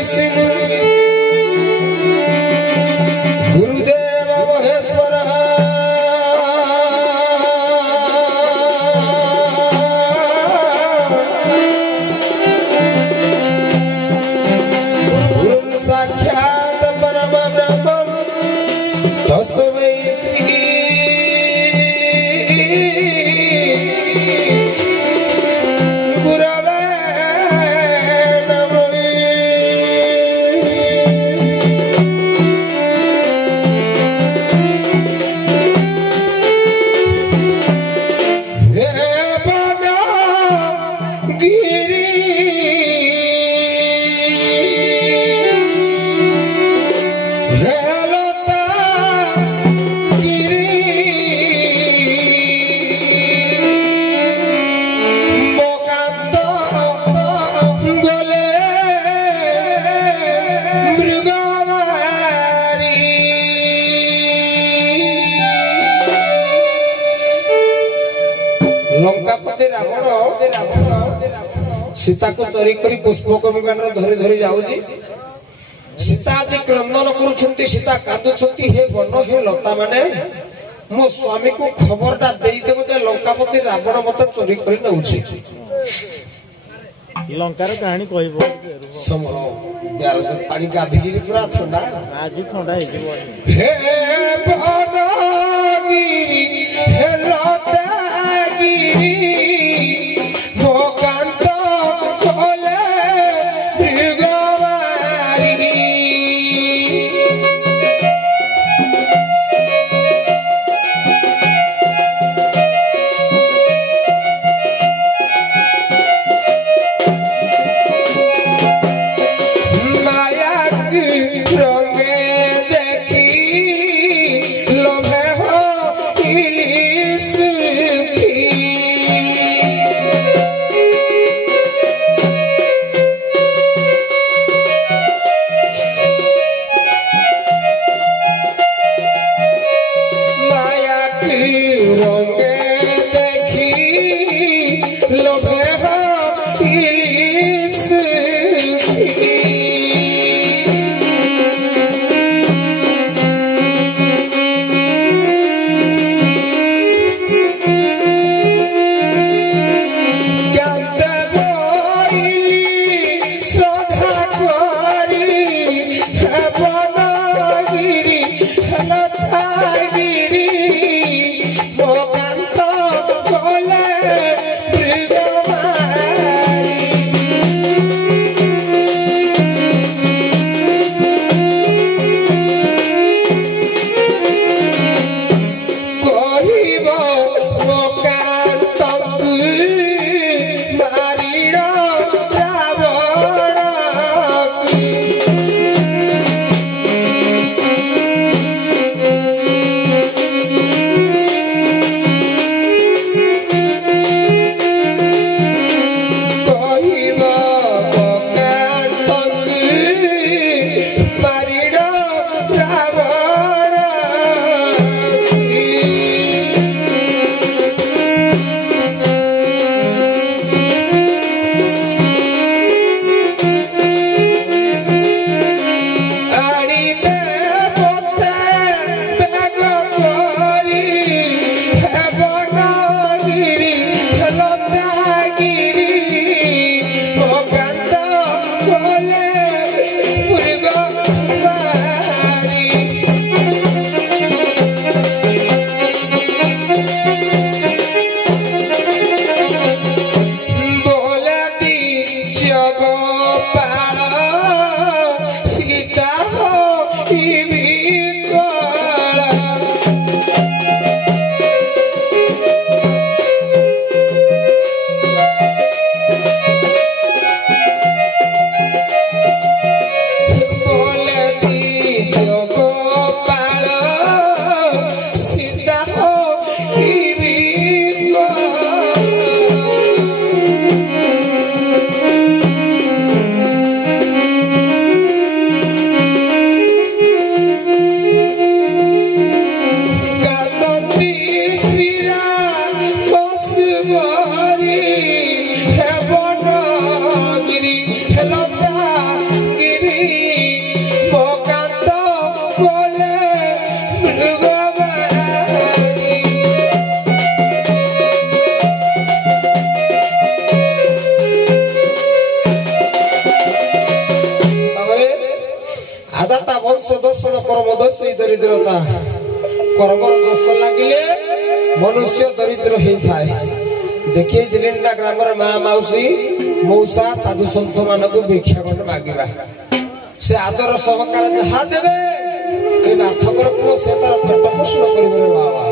विष्णु गुरुदेव महेश्वर गुरु साक्षात परम ब्रह्म तस्मै श्री गुरवे नमः। हे बनगिरी हे लता गिरी मोकांत गोले मृगमारी लंकापति रावण सीता को चोरी करी पुष्पक विमान धरी धरी जाऊजी। सीता आज क्रंदन करुछंती, सीता कांदुछंती, हे वन हे लता माने मो स्वामी को खबरटा देई देबो जे लंकापति रावण मते चोरी करी नउछि। लंकार कहानी कहबो समरो यार से पानी गाधीगिरी पूरा ठंडा आज ठंडा हे जीव हे बनगिरी हे लतागिरी मोकांत कोले मृगमारी माया रंगे देखी लोभे हो सुखी आदाता वंश दर्शन कर्म दोष दरिद्रता कर्मर दोष लगिले मनुष्य दरिद्र होता है। देखिए जिलेंडा ग्राम माँ मौसी मौसा साधु सन्थ मान को भिक्षा खंड मागिबा से आदर सहकार जहाँ देवे ए नाथकर पुओ से तार पेट पोषण करिबरे बाबा।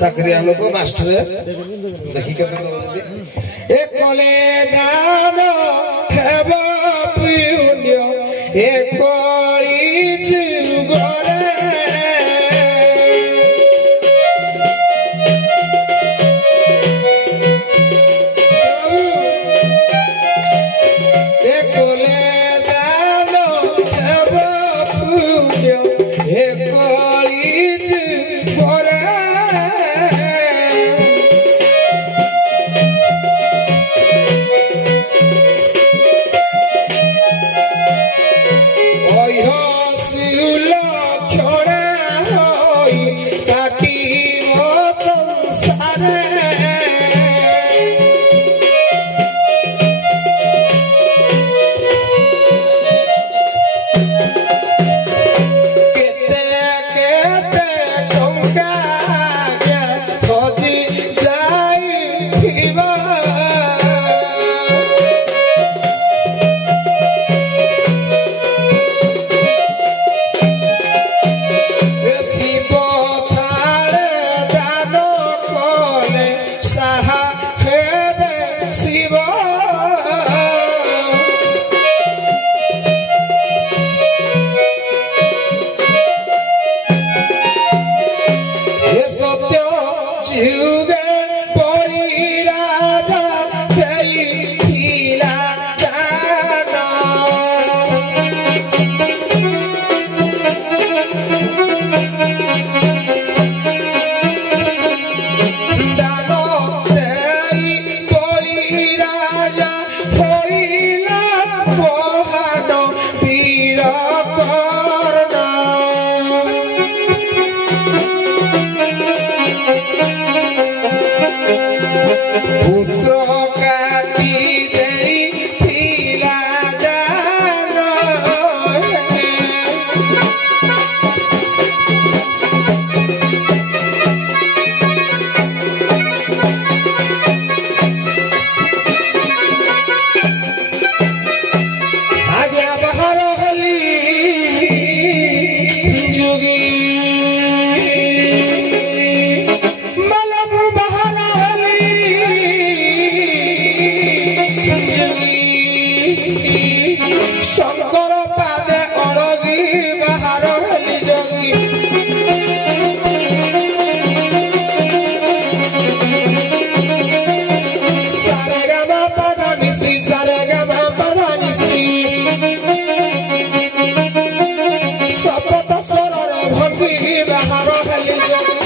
चाकरी को मास्टर देखी के एकले दान हेब पुण्य एकरी जुगरे एकले दान हेब पुण्य एकरी जुगरे ଦେଇଥିଲା ଜାନ ଆଜ୍ଞା ବାହାର ହେଲି ଯୁଗୀ ମଲବୁ ବାହାର ହେଲି ଯୁଗୀ ଶଙ୍କର ପାଦେ ଅଳଗି ବାହାର ହେଲି ଯୋଗୀ ସାରେ ଗାମା ପଦ ନିଶି ସାରେ ଗାମା ପଦ ନିଶି ଶପଥ ସ୍ୱରର ଭଙ୍ଗି ବାହାର ହେଲି ଯୋଗୀ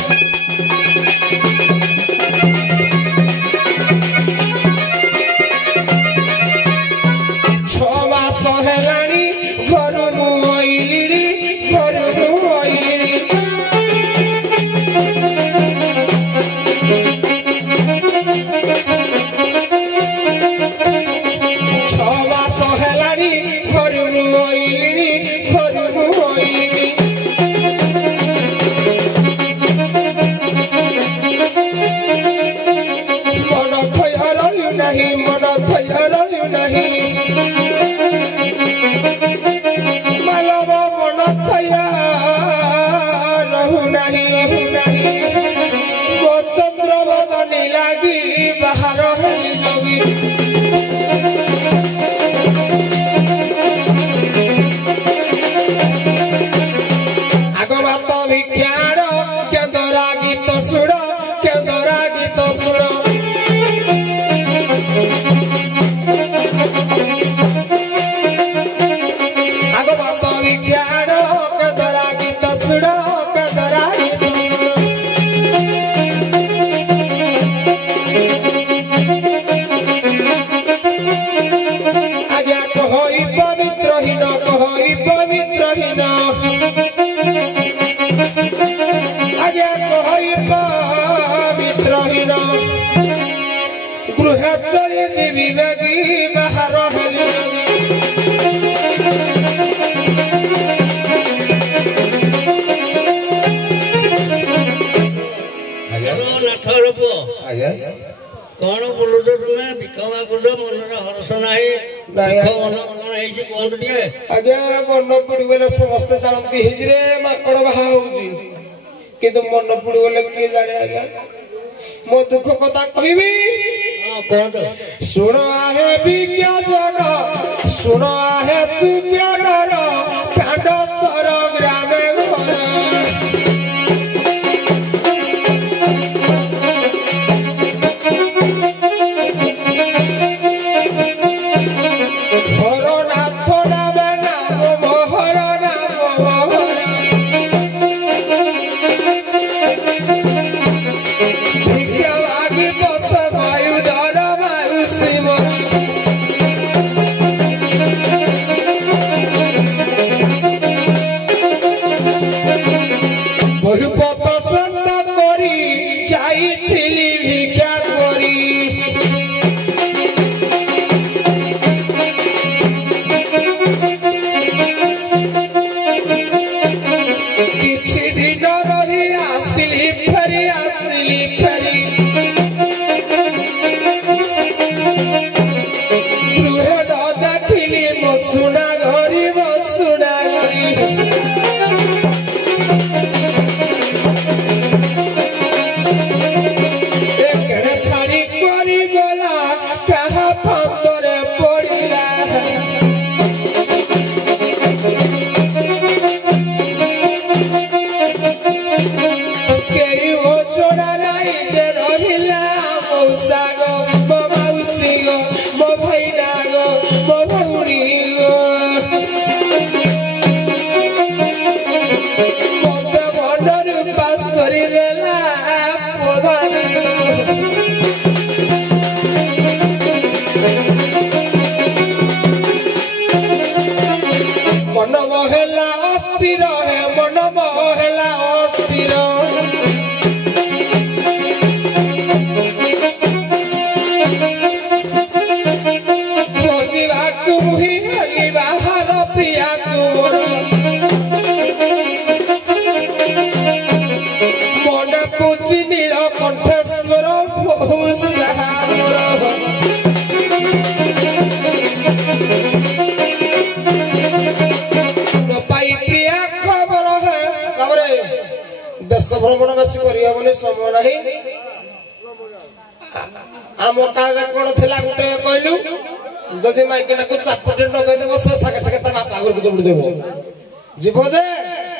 ଛଅ ମାସ ହେଲାଣି ଘରୁ ମୁଁ ଅଇଲିଣି ଘରୁ ମୁଁ ଅଇଲିଣି ଛଅ ମାସ ହେଲାଣି ଘରୁ ମୁଁ ଅଇଲିଣି ଘରୁ ମୁଁ ଅଇଲିଣି ମନ ଥୟ ରହୁ ନାହିଁ ମନ ଥୟ ରହୁ ନାହିଁ ମାଲବ ମନ ଥୟ ରହୁ ନାହିଁ ମୋ ଚନ୍ଦ୍ର ବଦନି ଲାଗି ବାହାର ହେଲି ଯୋଗୀ ଆଗ ବାତ ଭିକ୍ଷାଣ କେନ୍ଦରା ଗୀତ ଶୁଣ କେନ୍ଦରା ଗୀତ ଶୁଣ ଆଗ ବାତ ଭିକ୍ଷାଣ କେନ୍ଦରା ଗୀତ ଶୁଣ କେନ୍ଦରା ଗୀତ ଶୁଣ ଆଜ୍ଞା କହଇ ପବିତ୍ରହୀନ କହଇ ପବିତ୍ରହୀନ ଆଜ୍ଞା କହଇ ପବିତ୍ରହୀନ ଗୃହ ଚଳି ଯିବି ବେଗି ବାହାର ହେଲି ନାଥର ପୁଅ ଆଜ୍ଞା କଣ ବୋଲୁଛ ତୁମେ ଭିକ ମାଗୁଛ ମନରେ ହରସ ନାହିଁ ନାଇଁ ଭିକ ମନ କଣ ହେଇଛି କୁହନ୍ତୁ ଟିକେ ଆଜ୍ଞା ମନ ପଡିଗଲେ ସମସ୍ତେ ଜାଣନ୍ତି ହେଇଛି ରେ ମାଙ୍କଡ ବାହା ହଉଛି କିନ୍ତୁ ମନ ପଡିଗଲେ କିଏ ଜାଣେ ଆଜ୍ଞା ମୋ ଦୁଃଖ କଥା କହିବି ହଁ କୁହନ୍ତୁ ଶୁଣ ଆହେ ବିଜ୍ଞାନ ଶୁଣ ଆହେ ସୁଜ୍ଞାନର କାଣ୍ଡ ସର ଗ୍ରାମେ ଘର হর নাথ নামে নাম মোহর নাম মোহর ভিক্ষা মাগি বসে বায়ু ধর মায়ুষী মোর समय नहीं आम काले कौन थिला गुटे कहलु जदि माइकिना को चापटे नगै देबो से साके साके ता बापा घर को दौड़ देबो जीव जे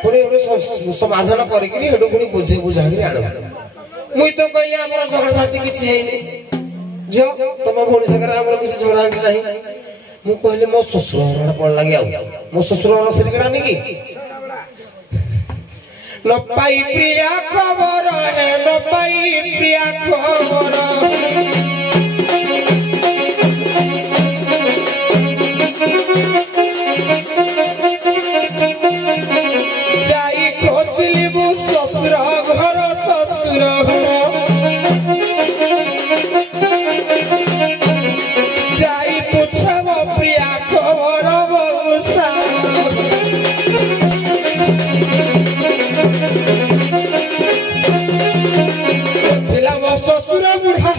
पुणी समाधान करिकरी हेडु पुणी बुझे बुझाकरी आण मुई तो कहली हमर झगड़ा झाटी किछि हेइनी जो तम भोणी सागर हमर किछि झगड़ा झाटी नाही मु कहली मो ससुर हरड पड़ लागी आउ मो ससुर हर सिरगड़ा नी की न पाई प्रिया खबर है न पाई प्रिया खबर जाई खोजली मु ससुर घर जाई पूछब प्रिया खबर बहुसा थिला मो ससुर बुढ़ा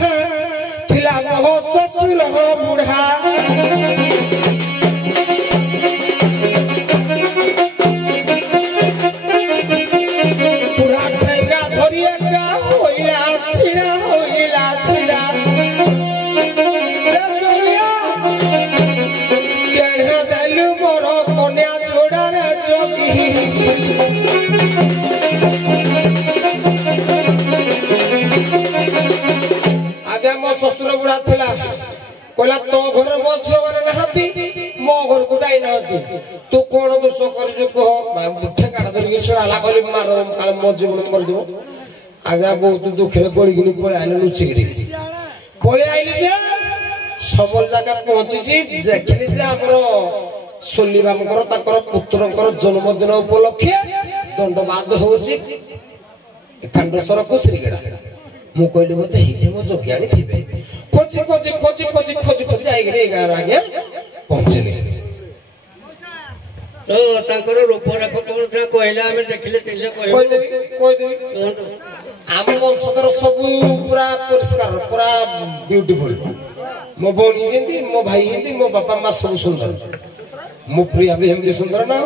थिला मो ससुर बुढ़ा ससुर बुढ़ा थिला कहला तो घर मो झियो माने नहाती मो घर को जाई नहाती तू कोन दोष करजु कह ठेकाड़ा धरि के छड़ाला कहली मार काल मो जीवन मर देबो आगा बहुत दुख रे गळी गळी पळे आइले लुचि गिरी पळे आइले जे सबल जागा पहुंची छी देखली जे हमरो सोली बामकर ताकर पुत्रकर जन्मदिन उपलक्षे दंडबाद होउची कांडसर कुसरीगडा मु कहली मते हिटे मो जोगियानी थिबे खोजी खोजी खोजी खोजी खोजी खोजी आई गरे गार आगे पहुंचले तो ताकर रूप रेखा कोन था कहला हमें देखले तिले कोइ देबी आम वंशधर सब पूरा परिष्कार पूरा ब्यूटीफुल मो बोनी जेंती मो भाई जेंती मो बापा मां सब सुंदर मो प्रिया भी हमके सुंदर ना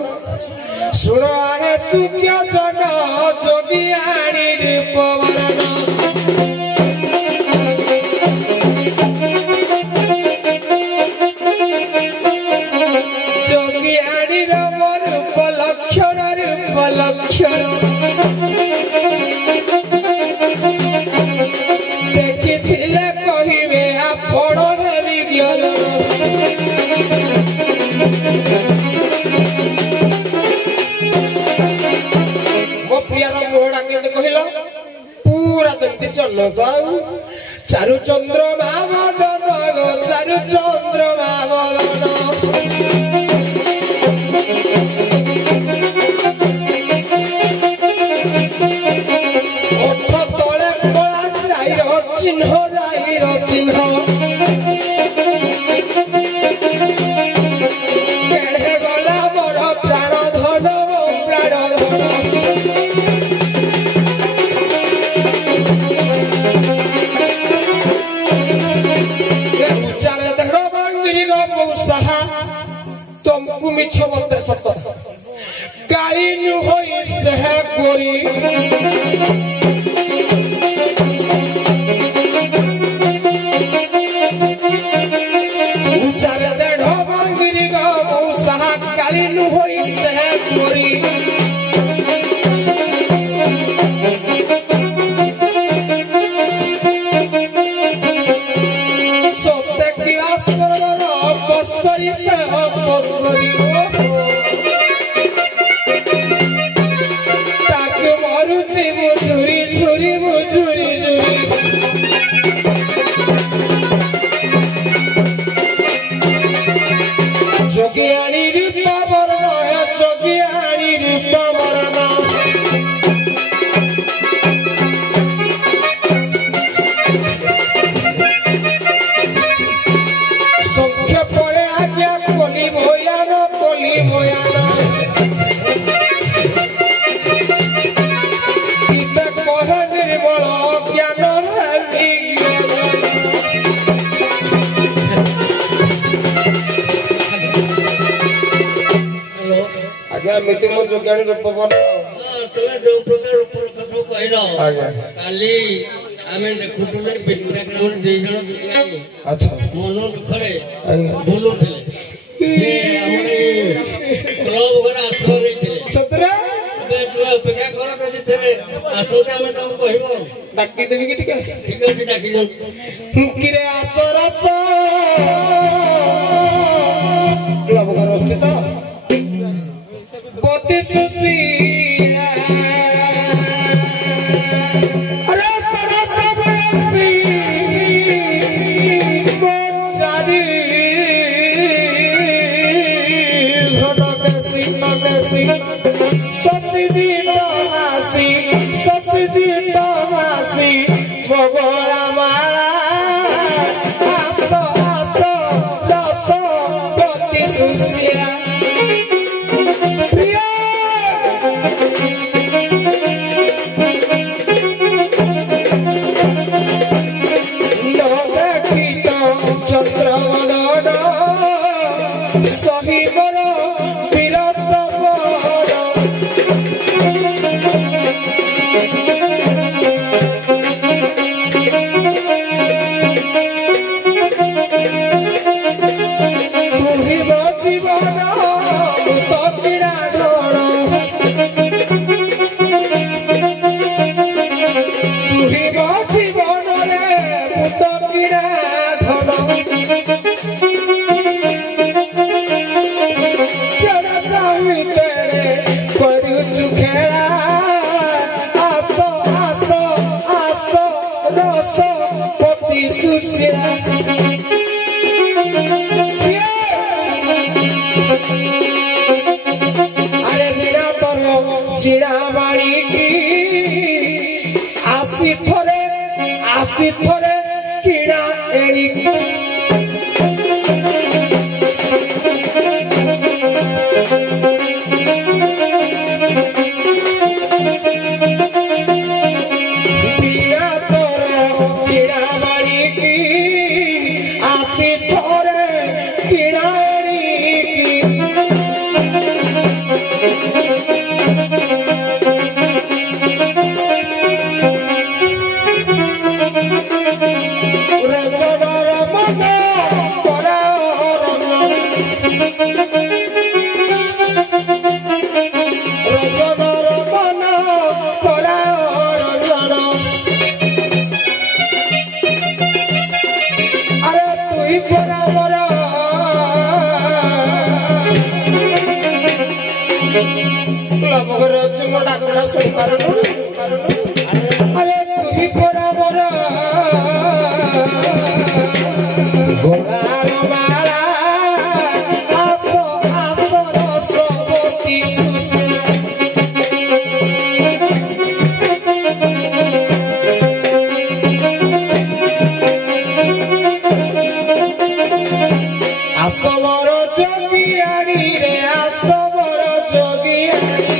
सुनो आहे सुख्य जन जोगियानी रूप वर्ण देखी थिले कहिबे आपण हेबी गल मो प्रियार मोहडा केते कहिलो पूरा जंती चन्न गाउ चारु चंद्रमा बदन गो चारु चंद्रमा बदन चिन्ह जाइर चिन्ह केड़े गला मोर प्राण धन प्राण धन उच्चारे देह बांगिरी गो मौसाहा तुमको मिछ मते सत गाई नु होई देह गोरी जोगियानी रूपा वर्ण जोगियानी रूपा वर्ण संख्या परे आज्ञा कोली भयान गीता कहे निर्मल ज्ञान है आगे मिति मो जोगियानी रूप वर्ण ଯୋଉ ପ୍ରକାର ରୂପରେଖ ସବୁ କହିଲ ଆଜ୍ଞା କାଲି ଆମେ ଦେଖୁଥିଲେ ବିନ୍ଧା ଗ୍ରାମରେ 2 ଜଣ ଦୁଃଖୀ ଆଚ୍ଛା ମନ ଦୁଃଖରେ ଆଜ୍ଞା ବୁଲୁଥିଲେ ସେ ଆମର କ୍ଲବ ଘର ଆଶ୍ରୟ ନେଇଥିଲେ ସତରେ ଏବେ ତୁ ଅପେକ୍ଷା କର ଯଦି ଥିବେ ଆସନ୍ତି ଆମେ ତାଙ୍କୁ କହିବ ଡାକି ଦେବି କି ଟିକେ ଠିକ ଅଛି ଡାକି ଦିଅନ୍ତୁ କିରେ ଆସ ରସ କ୍ଲବ ଘର ସ୍ଥିତ ପତି ସୁଶୀଳା ରସ ରସ ବୟସୀ ଚାରି ঘটকেশী নকেশী শশীজিত হাসি বগলা মালা আস আস রস পতি সুশীলা প্রিয় নদেখিত চন্দ্রবদন সহিবর বিরসবর তুহিব জীবন মৃত কিনা ধন তুহিব জীবনরে মৃত কিনা ধন চড়া চাহি তেড়ে করুচু খেলা আস আস আস রস পতি সুশীলা আরে বিনা তর চিড়া মাড়িকি আসি থরে কিনা এড়িকি বিনা তর চিড়া মাড়িকি আসি থরে কিনা এড়িকি রজনার মন করা রঙ রজনার মন করা রজন আরে তুই পরা মর ক্লব ঘরে ଅଛି ମୋ ଡାକଟା ଶୁଣି ପାରୁନୁ ଆରେ ତୁହି ପରା ମର ଗୋଳାର ମାଳା ଆସ ଆସ ରସ ପତି ସୁଶୀଳା আসবর যোগিয়ানি রে আসবর যোগিয়ানি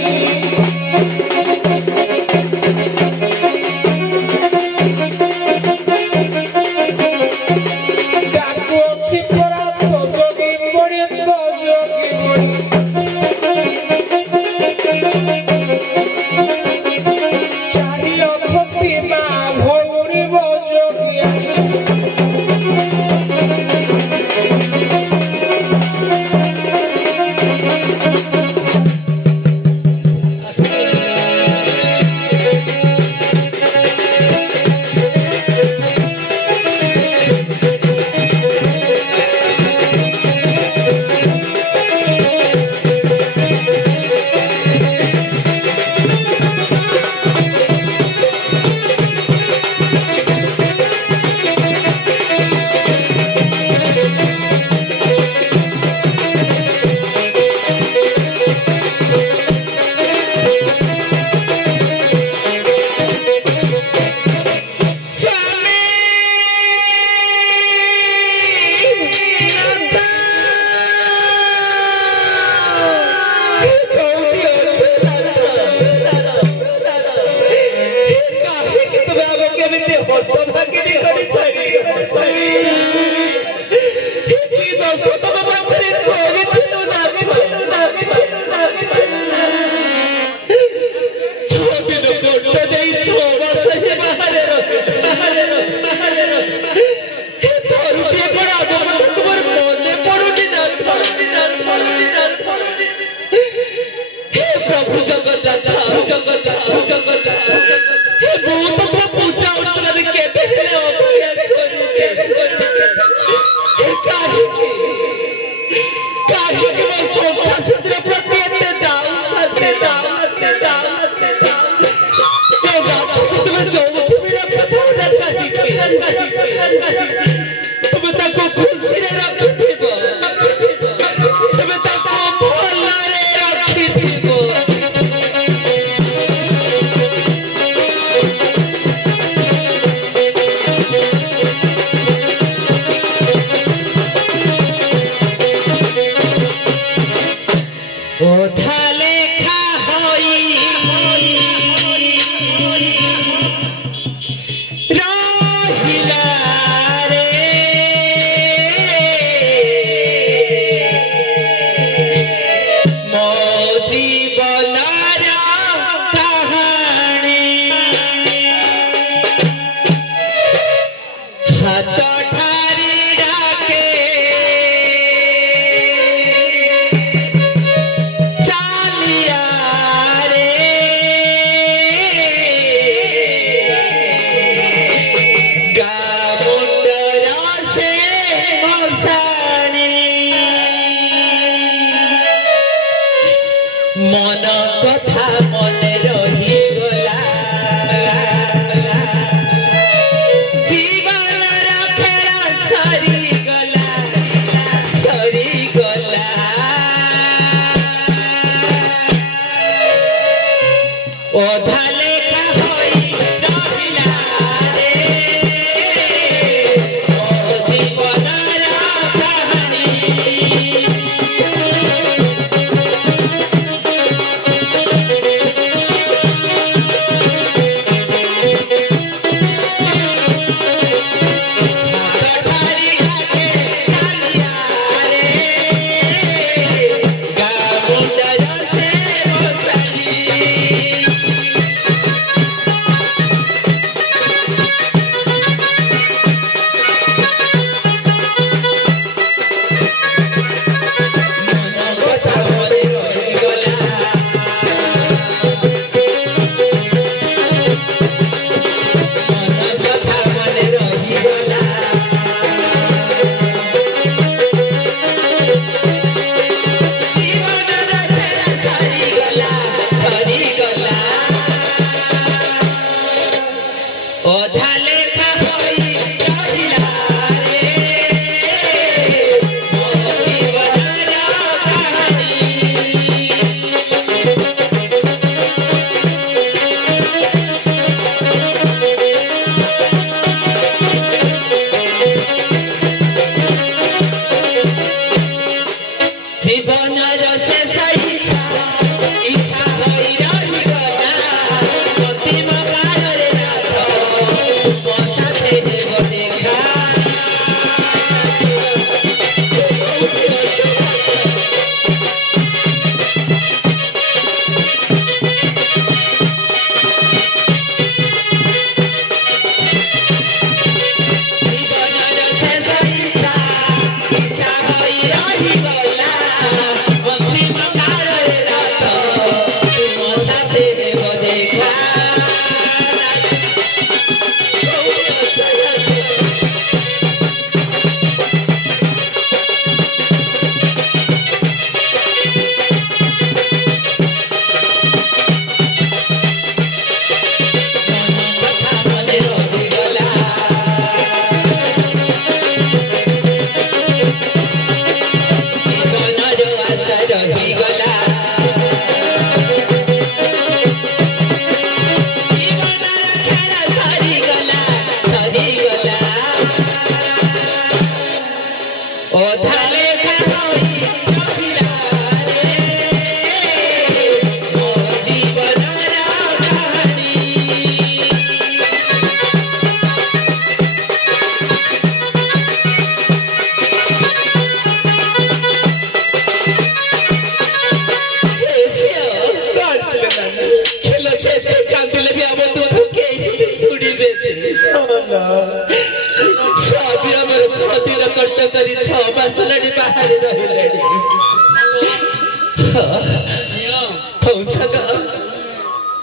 ডাকু অছি পরা তো যোগী পড়ি তো যোগী পড়ি চাহি অছতি মা ভৌরি যোগিয়ানি ମନେ ରହିଗଲା ଜୀବନର ଖେଳ ସରିଗଲା ସରିଗଲା ଅଧା ଲେଖା ହୋଇ ରହିଲା ରେ ମୋ ଜୀବନର କାହାଣୀ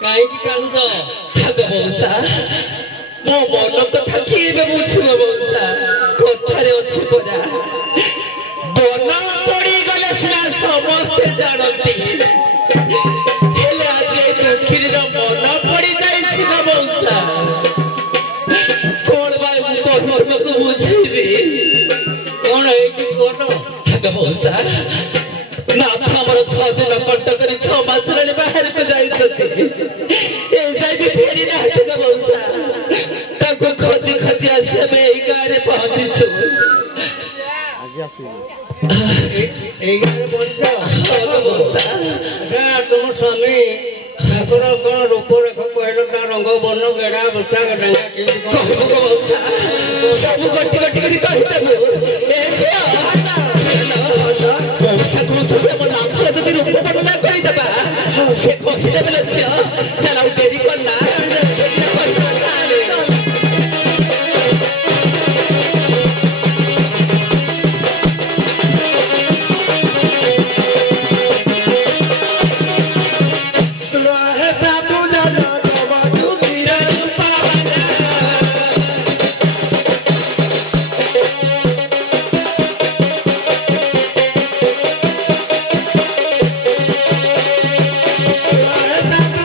କାହିଁକି କାନ୍ଦୁଛ? ମଉସା ମୋ ମନ କଥା କିଏ ଏବେ ବୁଝିବ ମଉସା? କଥାରେ ଅଛି ପରା ବନ ପଡ଼ିଗଲେ ସିନା ସମସ୍ତେ ଜାଣନ୍ତି, ହେଲେ ଆଜି ଏ ଦୁଃଖୀର ମନ ପଡ଼ିଯାଇଛି ନା ମଉସା। କଣ ବା ମୁଁ କହିବାକୁ ବୁଝେଇବି? କଣ ହେଇଛି କୁହ ତ? ମଉସା ନାଥ ଆମର 6 ଦିନ କଟକରେ 6 ମାସ ହେଲାଣି ବାହାରକୁ ଯାଇଛନ୍ତି, ଏ ଯାଇ ବି ଫେରି ନାହାନ୍ତି ନା ମଉସା। ତାଙ୍କୁ ଖୋଜି ଖୋଜି ଆସି ଆମେ ଏଇ ଗାଁରେ ପହଞ୍ଚିଛୁ। ଆଜି ଆସିବି ଏଇ ଗାଁରେ ପହଞ୍ଚିଛ? ମଉସା ଆଚ୍ଛା, ତୁମ ସ୍ୱାମୀ ତାଙ୍କର କଣ ରୂପରେଖ କହିଲ? ତା ରଙ୍ଗ ବର୍ଣ୍ଣ ଗେଡ଼ା ବୃଷା ଡାଙ୍ଗା କେମିତି କଣ? କହିବୁ ଗୋ ମଉସା, ସବୁ ଗୋଟି ଗୋଟି କରି କହିଦେବୁ। ଏ ଝିଅ ମଉସା କହୁଛନ୍ତି ଆମ ନାଥର ଯଦି ରୂପ ବର୍ଣ୍ଣନା କରିଦେବା ସେ କହିଦେବେ ଲୋ ଝିଅ। ଚାଲ ଆଉ ଡେରି କଲା ସେଦିନ କହିବା ଚାଲେ। Hey,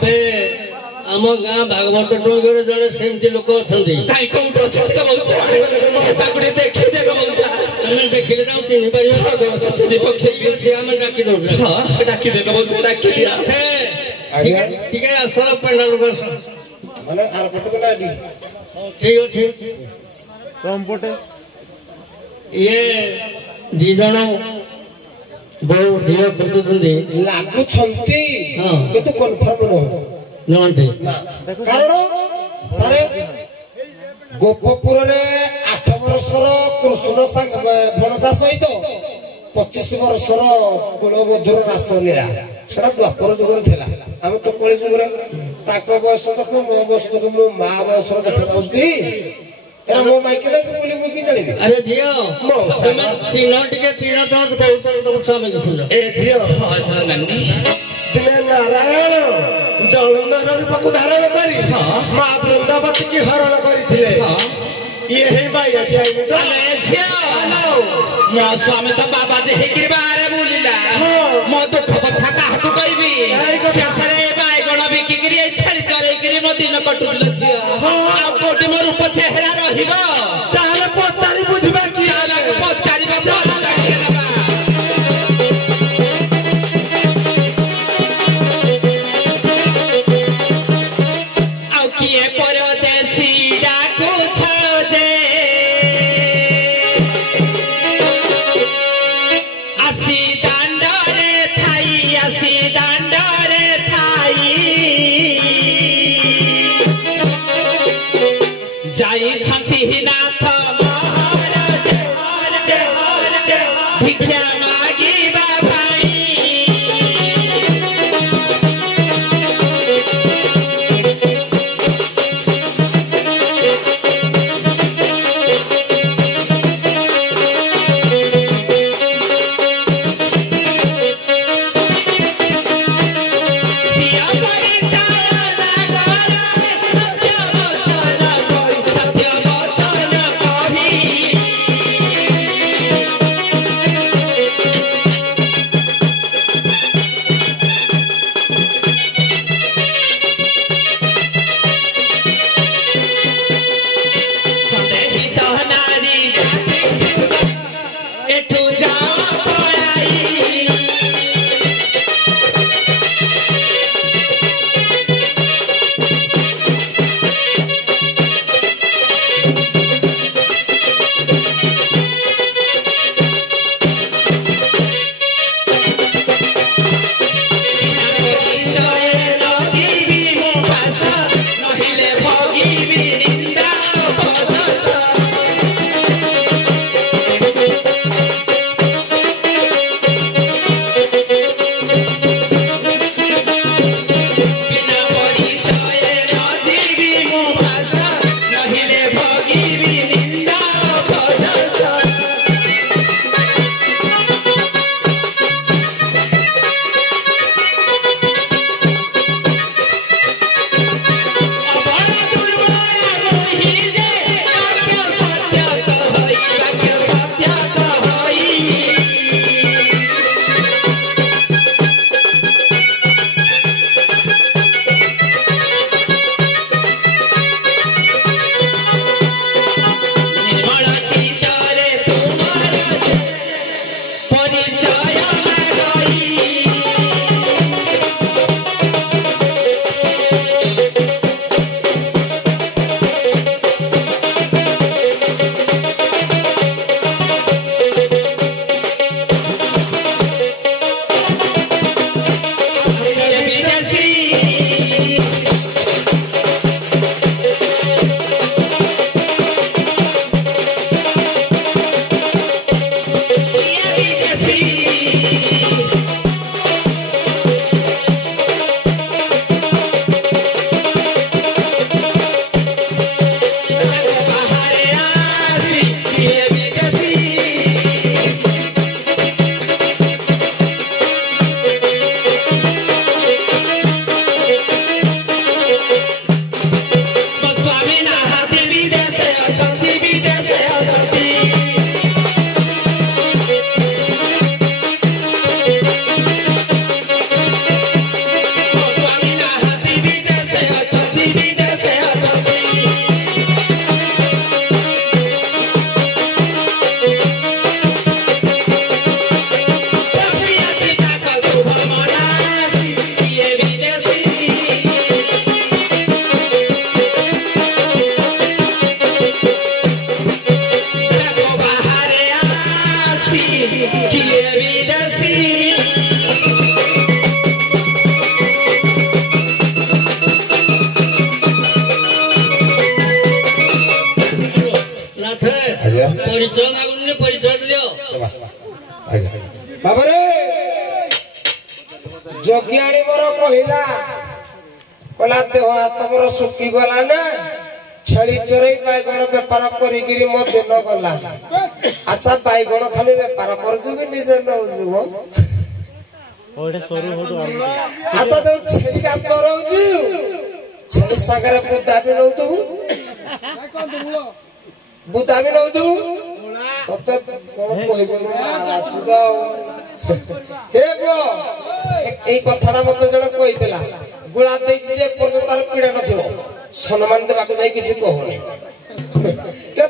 ଏବେ ଆମ ଗାଁ ଭାଗବତ ଟୁଙ୍ଗରେ ଜଣେ ସେମିତି ଲୋକ ଅଛନ୍ତି। କାଇଁ କୋଉଠି ଅଛନ୍ତି ମଉସା? ତାକୁ ଟିକେ ଦେଖେଇ ଦେବ ମଉସା। ଆମେ ଦେଖିଲେ ତାଙ୍କୁ ଚିହ୍ନି ପାରିବା। ଚିହ୍ନି ପକେଇ ଆମେ ଡାକି ଦଉଛୁ। ହଁ ଡାକି ଦେବ ମଉସା, ଡାକି ଦିଅ। ଆଜ୍ଞା ଟିକେ ଆସ ପେଣ୍ଡାଲକୁ ଆସ। ମାନେ ଆର ପଟକୁ ନା ଏଠି? ଠିକ ଅଛି। ତମ ପଟେ ଇଏ ଦି ଜଣ ବୋଉ ଝିଅ ଖୋଜୁଛନ୍ତି। ଲାଗୁଛନ୍ତି ହଁ। କିନ୍ତୁ କନଫର୍ମ ନୁହଁ ନୁହନ୍ତି। ନା। କାରଣ ସାରେ ଗୋପପୁରରେ 8 ବର୍ଷର କୃଷ୍ଣ ଭଣଜା ସହିତ 25 ବର୍ଷର କୁଳବଧୂର ରାସ ଲୀଳା ସେଟା ଦ୍ୱାପର ଯୁଗରେ ଥିଲା। ଆମେ ତ କଳି ଯୁଗରେ ତାଙ୍କ ବୟସ ଦେଖ ମୋ ବୟସ ଦେଖ ମୋ ମା ବୟସର ଦେଖାଯାଉଛି। ଏରା ମୋ ମାଇକି ଲାଗି ବୋଲି ମୁଁ କି ଜାଣିବି? ଆରେ ଝିଅ ତମେ ତିନ ଜଣ ବହୁତ ତମ ସ୍ୱାମୀ ଦେଖୁଛ। ଏ ଝିଅ ନାନୀ ଦିନେ ନାରାୟଣ ଜଳନାରାୟଣ ପାଖକୁ ଧାରଣ କରି ମା ବୃନ୍ଦାବତୀ କି ହରଣ କରିଥିଲେ। ଇଏ ହେଇ ବାଇ ଆଇନି ତ ଝିଅ ମୋ ସ୍ୱାମୀ ତ ବାବା ଯେ ହେଇକିରି ବାହାରେ ବୁଲିଲା। ମୋ ଦୁଃଖ କଥା କାହାକୁ କହିବି? ଶେଷରେ ବାଇଗଣ ବିକିକିରି ଏଇ ଛେଳି ଚରେଇକିରି ମୋ ଦିନ କଟୁଥିଲା ଝିଅ। ଆଉ କୋଉଠି ମୋ ରୂପ ଚେହେରା ରହିବ? ତାହେଲେ ପଚାରି ବୁଝିବା କି? ପଚାରିବା ଆଉ କିଏ ପରଦେଶୀ ଡାକୁଛ ଯେ ଆସି ଦାଣ୍ଡରେ ଥାଇ ଯାଇଛନ୍ତି ନାଥ ଭିକ୍ଷା ମାଗିବା ପାଇଁ। ପରିଚୟ ମାଗୁନି ପରିଚୟ ଦିଅ ବାବାରେ ଯଜ୍ଞାଣୀ ମୋର କହିଲା ଦେହ ହାତ ମୋର ଶୁଖି ଗଲା ନା ଛେଳି ଚରେଇ ବାଇଗଣ ବେପାର କରିକିରି ମୋ ଦିନ ଗଲା। ଆଚ୍ଛା ବାଇଗଣ ଖାଲି ବେପାର କରୁଛୁ କି ନିଜେ ନଉଛୁ ମ? ଆଚ୍ଛା ଯୋଉ ଛେଳିଟା ଚରଉଛୁ ଛେଳି ସାଙ୍ଗରେ ବୁଦା ବି ନଉଥିବୁ ବୁଦା ବି ନଉଥିବୁ ତତେ କଣ କହିବି ହେ ପୁଅ ଏଇ କଥାଟା ମତେ ଜଣେ କହିଥିଲା ଗୁଳା ଦେଇଛି ଯେ ପର୍ଯ୍ୟନ୍ତ ତାର ପୀଡ଼ା ନଥିବ ସମ୍ମାନ ଦେବାକୁ ଯାଇ କିଛି କହୁନି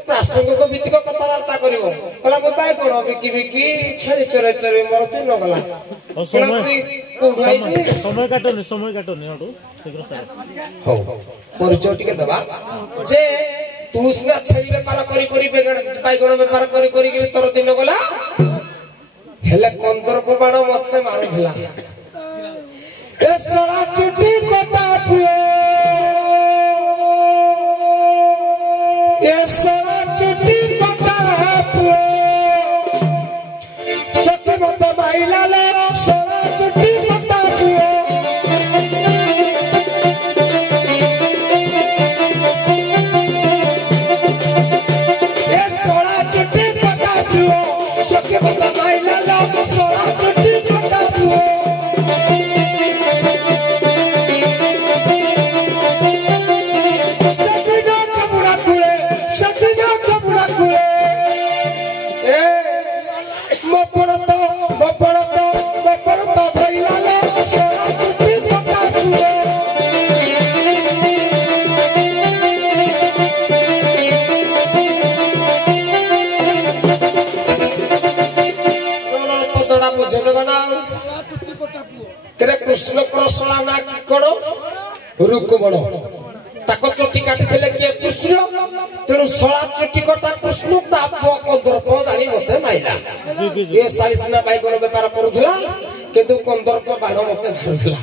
ପ୍ରାସଙ୍ଗିକ ଭିତ୍ତିକ କଥାବାର୍ତ୍ତା କରିବ କହିଲା ମୁଁ ବାଇଗଣ ବିକି ବିକି ଛେଳି ଚରେଇ ଚରେଇ ମୋର ଦିନ ଗଲା। ସମୟ କାଟୁନି ହଉ ପରିଚୟ ଟିକେ ଦେବା ଯେ ତୁ ସିନା ଛେଳି ବେପାର କରି କରି ବାଇଗଣ ବେପାର କରି କରିକିରି ତୋର ଦିନ ଗଲା ହେଲେ କନ୍ଦର୍ପ ବାଣ ମତେ ମାରୁଥିଲା ଏ ସଳା ଚୁଟି କଟା ପୁଅ ଏ ସଳା ଚୁଟି କଟା ପୁଅ ସତେ ମତେ ମାଇଲା ଲେ ସଳା ଚୁଟି କଟା ପୁଅ ଏ ସଳା ଚୁଟି କଟା ପୁଅ ସତେ ମତେ ମାଇଲା ଲେ ସଳା ଚୁଟି କଟା ପୁଅ कृष्ण कृष्णा ना कण रुक्मण ताको चोटी काटी देले के कृष्ण तेणु सळा चोटी कटा कृष्ण ता कंदर्प जानी मते माइला ए साइसना बाइगण व्यापार करूथला किंतु कंदर्प बाण मते मारुथला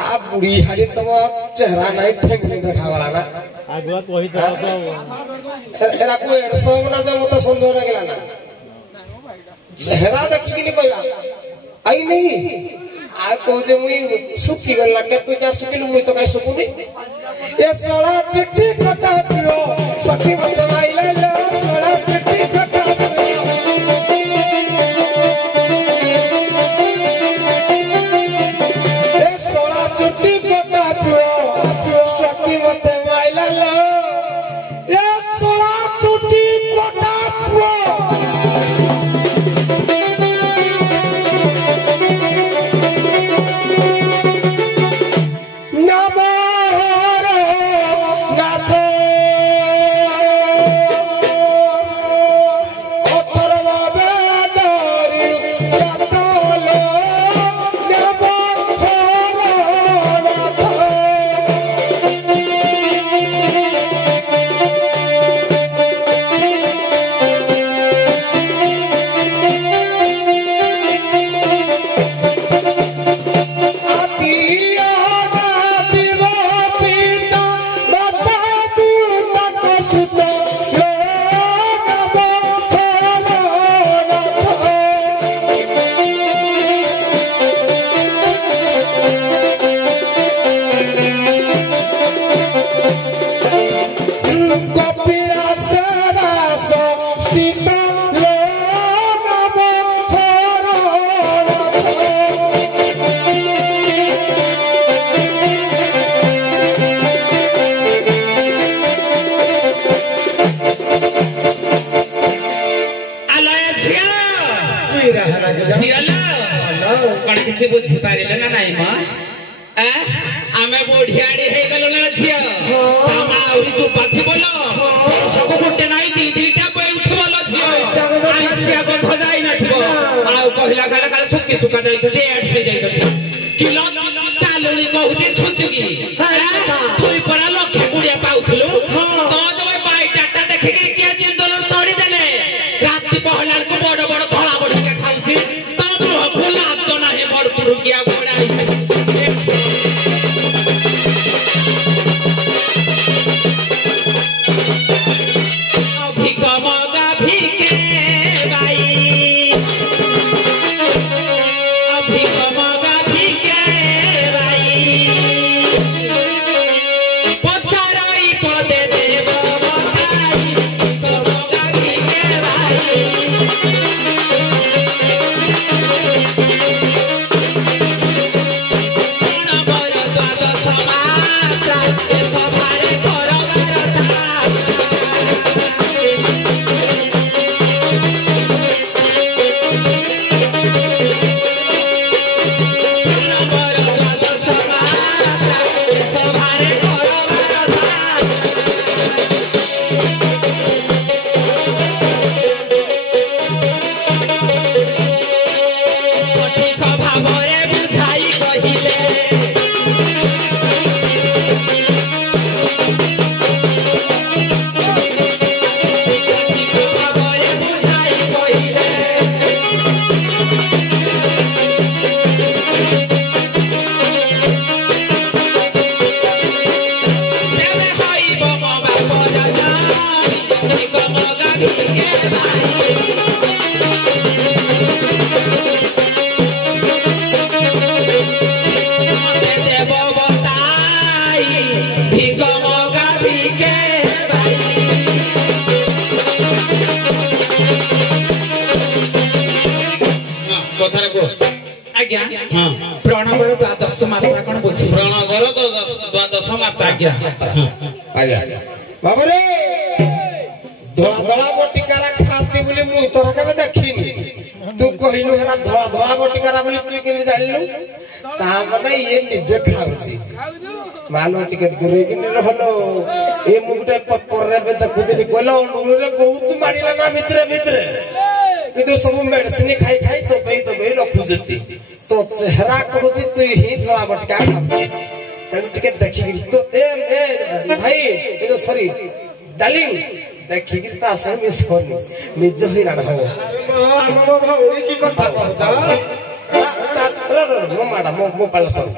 आ बुढ़ी हाली तम चेहरा नाही ठेंगनी देखावला ना आगुआ कहि तो एरा को 100 ना जे मते संदेह लागला ना चेहरा देखि कि कहबा आई नहीं आ कहजे मुई सुखी गला के तू जा सुखिलु मुई तो काई सुकुनी ए सळा चिट्ठी कटा पियो सखी मते माइला ले सळा चिट्ठी कटा पियो ए सळा चिट्ठी कटा पियो सखी मते माइला ले ए सळा चिट्ठी कटा पियो କିଛି ବୁଝି ପାରିଲେ ନା ନାଇଁ ମ ଆମେ ବୁଢିଆଡି ହେଇଗଲୁ ନା ଝିଅ ତମେ ଆହୁରି ଚୁପା ଥିବ ସବୁ ଗୋଟେ ନାଇଁ ଦି ଦିଟା ବେଉଥିବ ଲ ଝିଅ ଆଇସିଆ ଗଧ ଯାଇ ନଥିବ ଆଉ କହିଲା କାଳେ କାଳେ ସୁକି ସୁକା ଯାଇଛନ୍ତି ଏଡ୍ସ ଯାଇଛନ୍ତି କିଲୋ ଚାଲୁଣି କହୁଛି ଛୁଚୁକି ତୁଇ ପରା ଲକ୍ଷେ କୁଡ଼ିଆ ପାଉଥିଲୁ ତ ଯୋଉ ବାଇଟାଟା ଦେଖିକିରି କିଏ ଜିନ୍ଦଲ ତୋଡ଼ି ଦେଲେ ରାତି ପହଲା ବେଳକୁ ବଡ ବଡ ଧଳା ବଡିକା ଖାଉଛି ତ ମୁହଁକୁ ଲାଜ ନାହିଁ ବଡପୁରୁ କିଆ ଗୋଡାଇ ଭିକ କଥାରେ କୁହ ଆଜ୍ଞା ହଁ ପ୍ରଣବର ଦ୍ୱାଦଶ ମାତ୍ରା କଣ ବୁଝି ପ୍ରଣବର ଦ୍ୱାଦଶ ମାତ୍ରା ଆଜ୍ଞା ଆଜ୍ଞା ବାବାରେ ଧଳା ଧଳା ବଟିକାରା ଖାଆନ୍ତି ବୋଲି ମୁଁ ତୋରା କେବେ ଦେଖିନି ତୁ କହିଲୁ ହେରା ଧଳା ଧଳା ବଟିକାରା ବୋଲି ତୁ କେମିତି ଜାଣିଲୁ ତା ମାନେ ଇଏ ନିଜେ ଖାଉଛି ମାନ ଟିକେ ଦୂରେଇକି ରହଲ ଏ ମୁଁ ଗୋଟେ ପେପରରେ ଏବେ ଦେଖୁଥିଲି କହିଲ ଅନୁଗୁଳରେ ବହୁତ ମାଡ଼ିଲା ନା ଭିତରେ ଭିତରେ କିନ୍ତୁ ସବୁ ମେଡିସିନ ଖାଇ ଖାଇ ଦବେଇ ରଖୁଛନ୍ତି ତୋ ଚେହେରା କହୁଛି ତୁ ହିଁ ଧଳା ବଟିକା ଖାଉଛୁ ତେଣୁ ଟିକେ ଦେଖିକିରି ତ ଭାଇ କିନ୍ତୁ ସରି ଡାର୍ଲିଂ ଦେଖିକିରି ତା ସାଙ୍ଗେ ମିଶନି ନିଜ ହଇରାଣ ହବ ଆମ ଭଉଣୀ କି କଥା କହୁଛ ମୋ ପାଲ ସର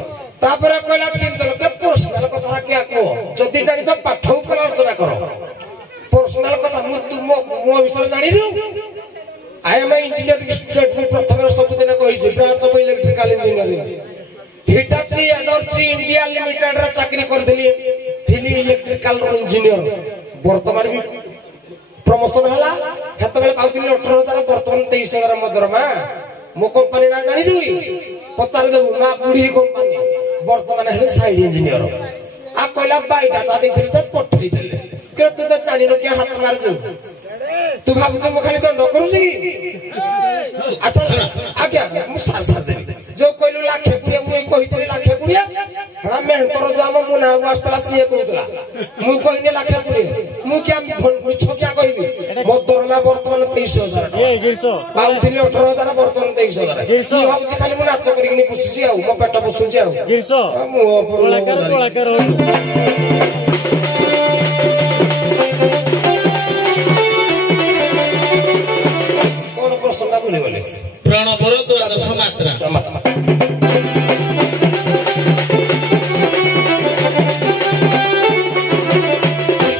ତାପରେ କହିଲା ଚିନ୍ତନ କେ ପର୍ସନାଲ କଥା କିଆ କୁହ ଯଦି ଜାଣିଛ ପାଠ ଉପରେ ଆଲୋଚନା କର ପର୍ସନାଲ କଥା ମୋ ବିଷୟରେ ଜାଣିଛୁ I am an engineering student ମୁଁ ପ୍ରଥମେ ସବୁଦିନ କହିଛି branch of electrical engineering Hitachi energy India limited ରେ ଚାକିରି କରିଥିଲି ଥିଲି ଇଲେକ୍ଟ୍ରିକାଲ ଇଞ୍ଜିନିୟର ବର୍ତ୍ତମାନ ବି ପ୍ରମୋଶନ ହେଲା ସେତେବେଳେ ପାଉଥିଲି 18,000 ବର୍ତ୍ତମାନ 23,000 ମୋ ଦରମା ମୋ କମ୍ପାନୀ ନା ଜାଣିଛୁ ପଚାରିଦେବୁ ମା ବୁଢୀ କମ୍ପାନୀ ବର୍ତ୍ତମାନ ହେଲେ ସାଇଡ ଇଞ୍ଜିନିୟର ଆଉ କହିଲା ବାଇଡାଟା ଦେଇଥିଲି ତ ପଠେଇଦେଲେ ତୁ ତ ଜାଣିନୁ କିଏ ହାତ ମାରୁଛୁ ତୁ ଭାବୁଛୁ ମୁଁ ଖାଲି ଦଣ୍ଡ କରୁଛି ଆଚ୍ଛା ଆଜ୍ଞା ମୁଁ ସାର ଦେବି ଯୋଉ କହିଲୁ ଲାଖେ କୁଡ଼ିଆ ମୁଁ କହିଥିଲି ଲାଖେ କୁଡ଼ିଆ ହେରା ମେହନ୍ତର ଯୋଉ ଆମ ମୁନା ବାବୁ ଆସିଥିଲା ସିଏ କହୁଥିଲା ମୁଁ କହିନି ଲାଖେ କୁଡ଼ିଆ ମୁଁ କିଆ ମିଛ କିଆ କହିବି ମୋ ଦରମା ବର୍ତ୍ତମାନ 23,000 ପାଉଥିଲି 18,000 ବର୍ତ୍ତମାନ 23,000 ଭାବୁଛି ଖାଲି ମୁଁ ନାଚ କରିକି ପୁଷୁଛି ଆଉ ମୋ ପେଟ ପୁଷୁଛି ଆଉ ମୁଁ ପ୍ରଣବର ଦ୍ୱାଦଶ ମାତ୍ରା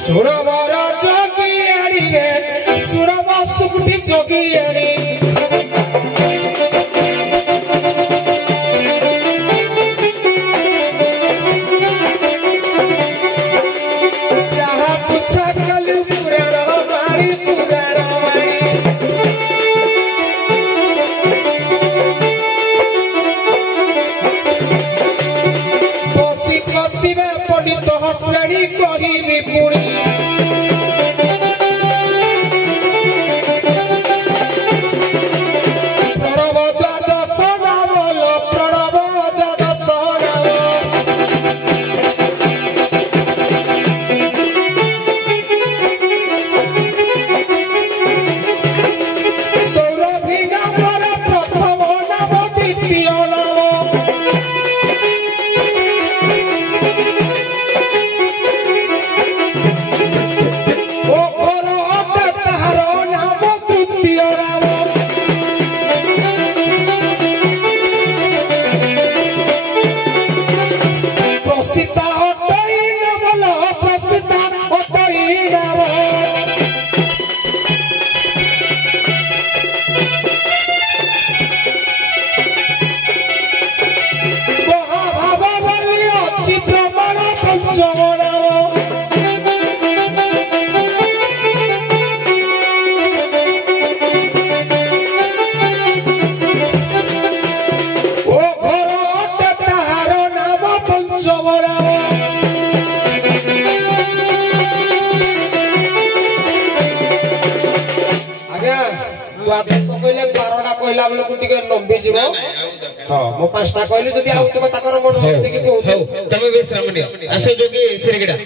ସୁରବର ଜଗିଆଣି ରେ ସୁରବ ସୁକୁଟି ଜଗିଆଣି ଯାହା ପୁଛା କଲୁ ପୁରାଣ ମାରି ବସି ବସିବେ ପଣ୍ଡିତ ହସଲେଣି କହିବି ପୁଣି ପ୍ରଣବ ଦ୍ୱାଦଶ ନାମ ପ୍ରଣବ ଦ୍ୱାଦଶ ନାମ ସୌରଭୀ ନାମର ପ୍ରଥମ ନାମ ଦ୍ୱିତୀୟ ନାମ ଓ ଘର ଅଟେ ତାହାର ନାମ ତୃତୀୟ ନାମ ପ୍ରସିଦ୍ଧ ଅଟଇ ନବଲ ପ୍ରସିଦ୍ଧ ଅଟଇ ନାମ ମହାଭାବ ବୋଲି ଅଛି ପ୍ରମାଣ ପଞ୍ଚମ ନାମ ଓ ଘର ଅଟେ ତାହାର ନାମ ପଞ୍ଚମ ନାମ ଆଜ୍ଞା ଦ୍ୱାଦଶ କହିଲେ 12ଟା କହିଲା ବେଳକୁ ଟିକେ ଲମ୍ବି ଯିବ ହଁ ମୁଁ 5ଟା କହିଲି ଯଦି ଆଉ ତ ତାଙ୍କର ମନ ହଉ ତମେ ବିଶ୍ରାମ ନିଅ ଆସ ଯୋଗୀ ସିରିଗିଡ଼ା